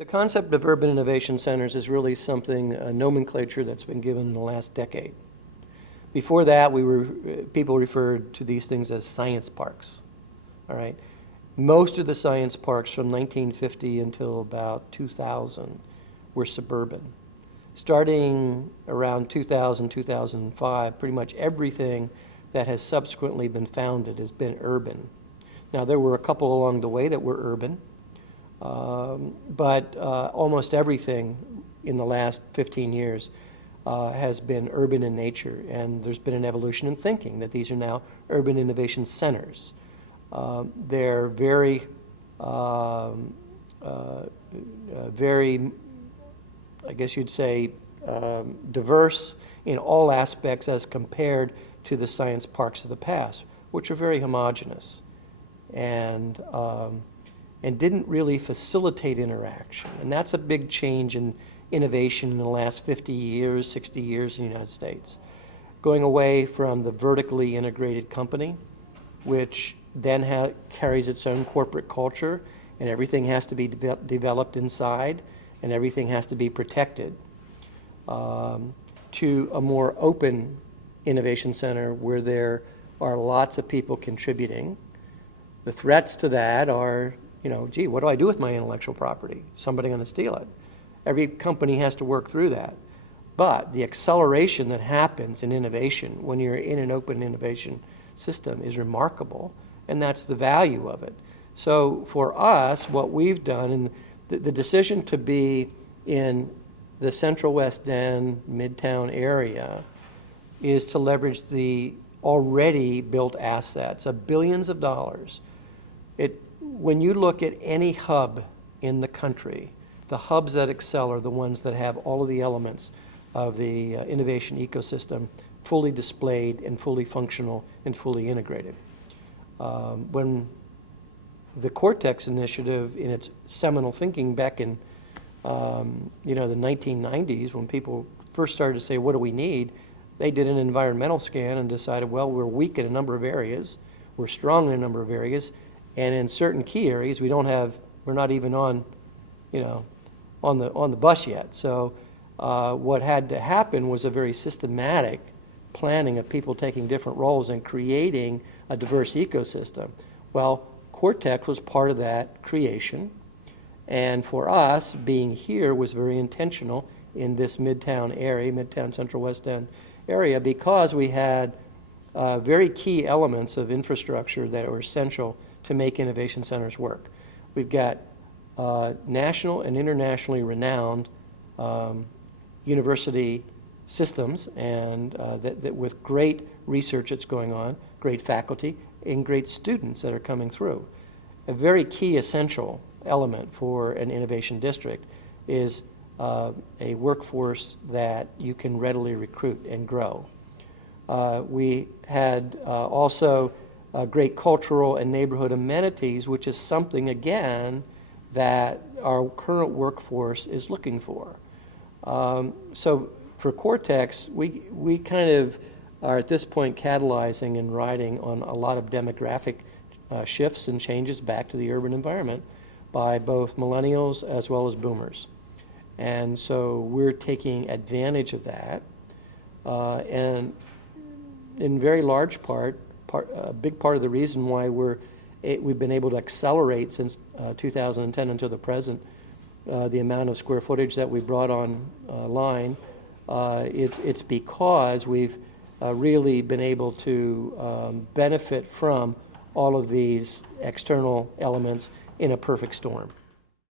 The concept of urban innovation centers is really something, a nomenclature that's been given in the last decade. Before that, people referred to these things as science parks, all right? Most of the science parks from 1950 until about 2000 were suburban. Starting around 2000, 2005, pretty much everything that has subsequently been founded has been urban. Now, there were a couple along the way that were urban, but almost everything in the last 15 years has been urban in nature, and there's been an evolution in thinking that these are now urban innovation centers. They're very, very, I guess you'd say, diverse in all aspects as compared to the science parks of the past, which are very homogeneous and didn't really facilitate interaction. And that's a big change in innovation in the last 50 years, 60 years in the United States. Going away from the vertically integrated company, which then carries its own corporate culture, and everything has to be developed inside, and everything has to be protected, to a more open innovation center where there are lots of people contributing. The threats to that are, gee, what do I do with my intellectual property? Somebody going to steal it. Every company has to work through that. But the acceleration that happens in innovation when you're in an open innovation system is remarkable, and that's the value of it. So for us, what we've done, and the decision to be in the Central West End, Midtown area, is to leverage the already built assets of billions of dollars. When you look at any hub in the country, the hubs that excel are the ones that have all of the elements of the innovation ecosystem fully displayed and fully functional and fully integrated. When the Cortex initiative, in its seminal thinking back in the 1990s, when people first started to say, what do we need? They did an environmental scan and decided, well, we're weak in a number of areas, we're strong in a number of areas, and in certain key areas we're not even on the bus yet. So what had to happen was a very systematic planning of people taking different roles and creating a diverse ecosystem. Well, Cortex was part of that creation, and for us, being here was very intentional in this Midtown area, Midtown Central West End area, because we had very key elements of infrastructure that were essential to make innovation centers work. We've got national and internationally renowned university systems, and that with great research that's going on, great faculty, and great students that are coming through. A very key essential element for an innovation district is a workforce that you can readily recruit and grow. We had also great cultural and neighborhood amenities, which is something, again, that our current workforce is looking for. So for Cortex, we kind of are at this point catalyzing and riding on a lot of demographic shifts and changes back to the urban environment by both millennials as well as boomers. And so we're taking advantage of that. And in very large part, a big part of the reason why we've been able to accelerate since 2010 until the present the amount of square footage that we brought online, it's because we've really been able to benefit from all of these external elements in a perfect storm.